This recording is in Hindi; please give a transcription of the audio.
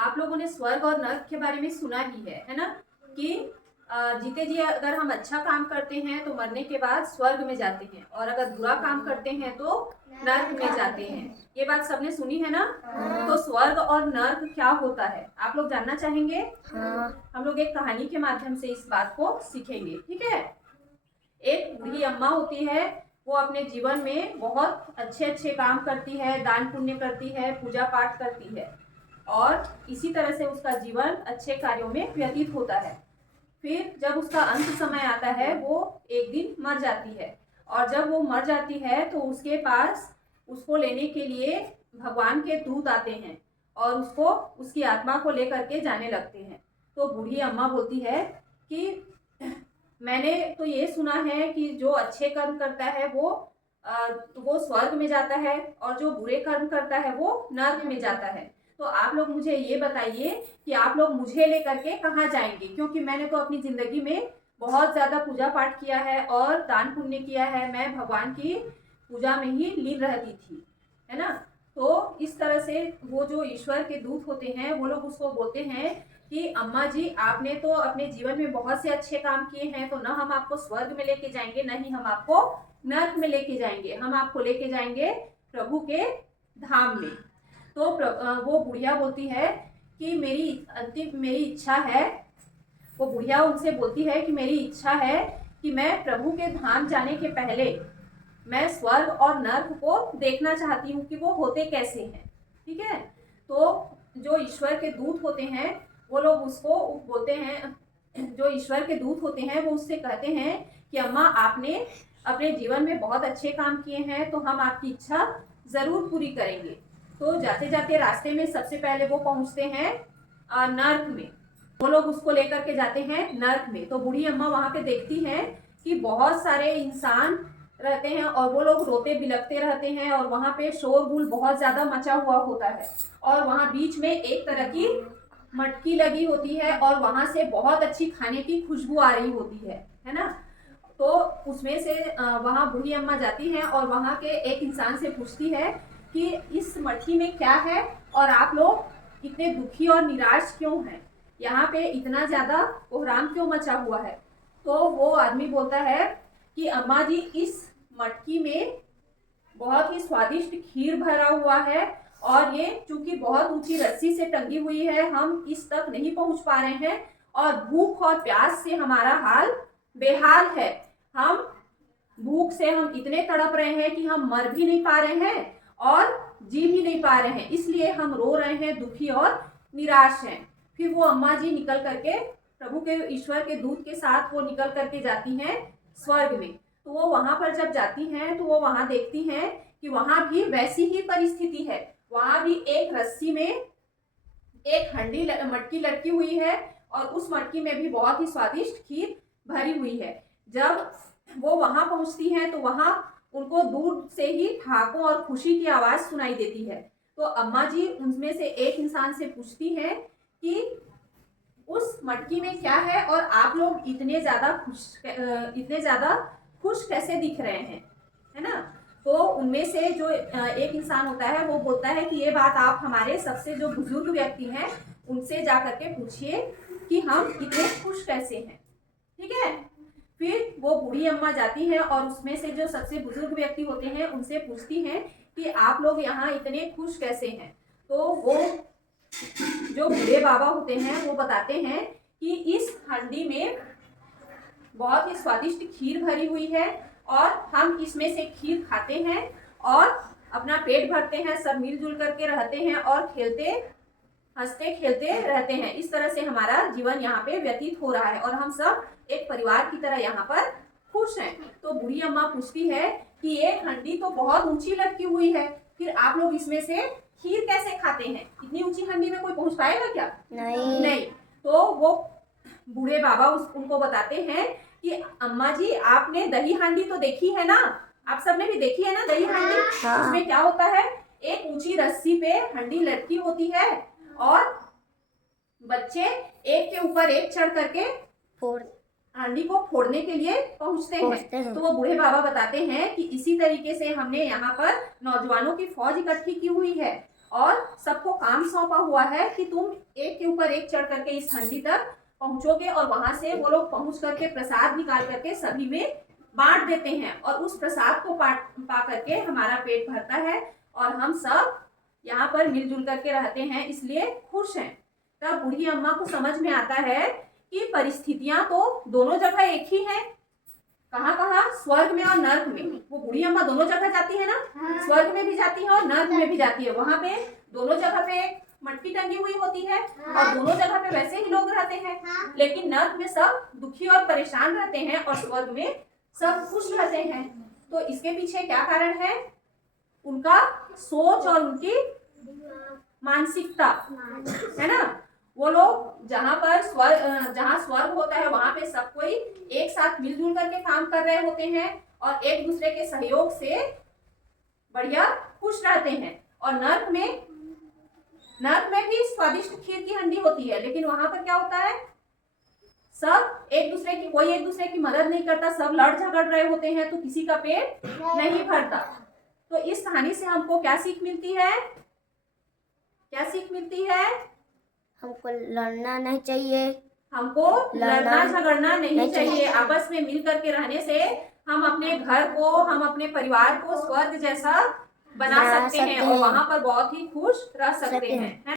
आप लोगों ने स्वर्ग और नर्क के बारे में सुना ही है ना, कि जीते जी अगर हम अच्छा काम करते हैं तो मरने के बाद स्वर्ग में जाते हैं, और अगर बुरा काम करते हैं तो नर्क में जाते हैं। ये बात सबने सुनी है ना। तो स्वर्ग और नर्क क्या होता है आप लोग जानना चाहेंगे? हम लोग एक कहानी के माध्यम से इस बात को सीखेंगे, ठीक है। एक बूढ़ी अम्मा होती है, वो अपने जीवन में बहुत अच्छे अच्छे काम करती है, दान पुण्य करती है, पूजा पाठ करती है, और इसी तरह से उसका जीवन अच्छे कार्यों में व्यतीत होता है। फिर जब उसका अंत समय आता है, वो एक दिन मर जाती है, और जब वो मर जाती है तो उसके पास उसको लेने के लिए भगवान के दूत आते हैं और उसको उसकी आत्मा को लेकर के जाने लगते हैं। तो बूढ़ी अम्मा बोलती है कि मैंने तो ये सुना है कि जो अच्छे कर्म करता है वो स्वर्ग में जाता है, और जो बुरे कर्म करता है वो नर्क में जाता है। तो आप लोग मुझे ये बताइए कि आप लोग मुझे लेकर के कहाँ जाएंगे, क्योंकि मैंने तो अपनी जिंदगी में बहुत ज्यादा पूजा पाठ किया है और दान पुण्य किया है, मैं भगवान की पूजा में ही लीन रहती थी, है ना। तो इस तरह से वो जो ईश्वर के दूत होते हैं वो लोग उसको बोलते हैं कि अम्मा जी आपने तो अपने जीवन में बहुत से अच्छे काम किए हैं, तो ना हम आपको स्वर्ग में लेके जाएंगे, ना ही हम आपको नर्क में लेके जाएंगे, हम आपको लेके जाएंगे प्रभु के धाम में। तो वो बुढ़िया बोलती है कि मेरी इच्छा है, वो बुढ़िया उनसे बोलती है कि मेरी इच्छा है कि मैं प्रभु के धाम जाने के पहले मैं स्वर्ग और नर्क को देखना चाहती हूँ कि वो होते कैसे हैं, ठीक है। तो जो ईश्वर के दूत होते हैं वो लोग उसको बोलते हैं, जो ईश्वर के दूत होते हैं वो उससे कहते हैं कि अम्मा आपने अपने जीवन में बहुत अच्छे काम किए हैं, तो हम आपकी इच्छा जरूर पूरी करेंगे। तो जाते जाते रास्ते में सबसे पहले वो पहुंचते हैं नर्क में, वो लोग उसको लेकर के जाते हैं नर्क में। तो बूढ़ी अम्मा वहां पे देखती हैं कि बहुत सारे इंसान रहते हैं और वो लोग रोते बिलखते रहते हैं, और वहां पे शोरगुल बहुत ज्यादा मचा हुआ होता है, और वहां बीच में एक तरह की मटकी लगी होती है और वहां से बहुत अच्छी खाने की खुशबू आ रही होती है ना। तो उसमें से वहां बूढ़ी अम्मा जाती है और वहां के एक इंसान से पूछती है कि इस मटकी में क्या है, और आप लोग इतने दुखी और निराश क्यों हैं, यहाँ पे इतना ज्यादा कोहराम क्यों मचा हुआ है। तो वो आदमी बोलता है कि अम्मा जी इस मटकी में बहुत ही स्वादिष्ट खीर भरा हुआ है, और ये चूंकि बहुत ऊंची रस्सी से टंगी हुई है, हम इस तक नहीं पहुंच पा रहे हैं, और भूख और प्यास से हमारा हाल बेहाल है। हम भूख से हम इतने तड़प रहे हैं कि हम मर भी नहीं पा रहे हैं और जी भी नहीं पा रहे हैं, इसलिए हम रो रहे हैं, दुखी और निराश हैं। फिर वो अम्मा जी निकल करके प्रभु के ईश्वर के दूत के साथ वो निकल करके जाती हैं स्वर्ग में। तो वो वहां पर जब जाती हैं तो वो वहां देखती हैं कि वहां भी वैसी ही परिस्थिति है, वहां भी एक रस्सी में एक हंडी मटकी लटकी हुई है, और उस मटकी में भी बहुत ही स्वादिष्ट खीर भरी हुई है। जब वो वहां पहुंचती हैं तो वहां उनको दूर से ही ठहाकों और खुशी की आवाज सुनाई देती है। तो अम्मा जी उनमें से एक इंसान से पूछती हैं कि उस मटकी में क्या है, और आप लोग इतने ज्यादा खुश कैसे दिख रहे हैं, है ना। तो उनमें से जो एक इंसान होता है वो बोलता है कि ये बात आप हमारे सबसे जो बुजुर्ग व्यक्ति हैं उनसे जा करके पूछिए कि हम इतने खुश कैसे हैं, ठीक है। फिर वो बूढ़ी अम्मा जाती है और उसमें से जो सबसे बुजुर्ग व्यक्ति होते हैं उनसे पूछती हैं कि आप लोग यहाँ इतने खुश कैसे हैं। तो वो जो बूढ़े बाबा होते हैं वो बताते हैं कि इस हंडी में बहुत ही स्वादिष्ट खीर भरी हुई है, और हम इसमें से खीर खाते हैं और अपना पेट भरते हैं, सब मिलजुल करके रहते हैं और खेलते हंसते खेलते रहते हैं। इस तरह से हमारा जीवन यहाँ पे व्यतीत हो रहा है, और हम सब एक परिवार की तरह यहाँ पर खुश हैं। तो बूढ़ी अम्मा पूछती है कि ये हंडी तो बहुत ऊंची लटकी हुई है, फिर आप लोग इसमें से खीर कैसे खाते हैं, इतनी ऊंची हंडी में कोई पहुंच पाएगा क्या? नहीं। तो वो बूढ़े बाबा उनको बताते हैं कि अम्मा जी आपने दही हांडी तो देखी है ना, आप सबने भी देखी है ना दही हांडी। हाँ। उसमें क्या होता है, एक ऊंची रस्सी पे हंडी लटकी होती है और बच्चे एक के ऊपर एक चढ़ करके हांडी को फोड़ने के लिए पहुंचते हैं। तो वो बूढ़े बाबा बताते हैं कि इसी तरीके से हमने यहाँ पर नौजवानों की फौज इकट्ठी की हुई है, और सबको काम सौंपा हुआ है कि तुम एक के ऊपर एक चढ़ करके इस हंडी तक पहुंचोगे और वहां से वो लोग पहुंच करके प्रसाद निकाल करके सभी में बांट देते हैं और उस प्रसाद को पा करके हमारा पेट भरता है और हम सब यहाँ पर मिलजुल करके रहते हैं, इसलिए खुश हैं। तब बूढ़ी अम्मा को समझ में आता है कि परिस्थितियां तो दोनों जगह एक ही है। कहाँ कहाँ? स्वर्ग में और नर्क में। वो बूढ़ी अम्मा दोनों जगह जाती है ना, स्वर्ग में भी जाती है और नर्क में भी जाती है। वहां पे दोनों जगह पे एक मटकी टंगी हुई होती है और दोनों जगह पे वैसे ही लोग रहते हैं, लेकिन नर्क में सब दुखी और परेशान रहते हैं और स्वर्ग में सब खुश रहते हैं। तो इसके पीछे क्या कारण है? उनका सोच और उनकी मानसिकता, है ना। वो लोग जहाँ स्वर्ग होता है वहां पे सब कोई एक साथ मिलजुल करके काम कर रहे होते हैं और एक दूसरे के सहयोग से बढ़िया खुश रहते हैं। और नर्क में भी स्वादिष्ट खीर की हंडी होती है, लेकिन वहां पर क्या होता है? सब कोई एक दूसरे की मदद नहीं करता, सब लड़ झगड़ रहे होते हैं, तो किसी का पेट नहीं भरता। तो इस कहानी से हमको क्या सीख मिलती है? क्या सीख मिलती है? हमको लड़ना नहीं चाहिए, हमको लड़ना झगड़ना नहीं चाहिए। आपस में मिल करके रहने से हम अपने घर को, हम अपने परिवार को स्वर्ग जैसा बना सकते हैं और वहां पर बहुत ही खुश रह सकते हैं।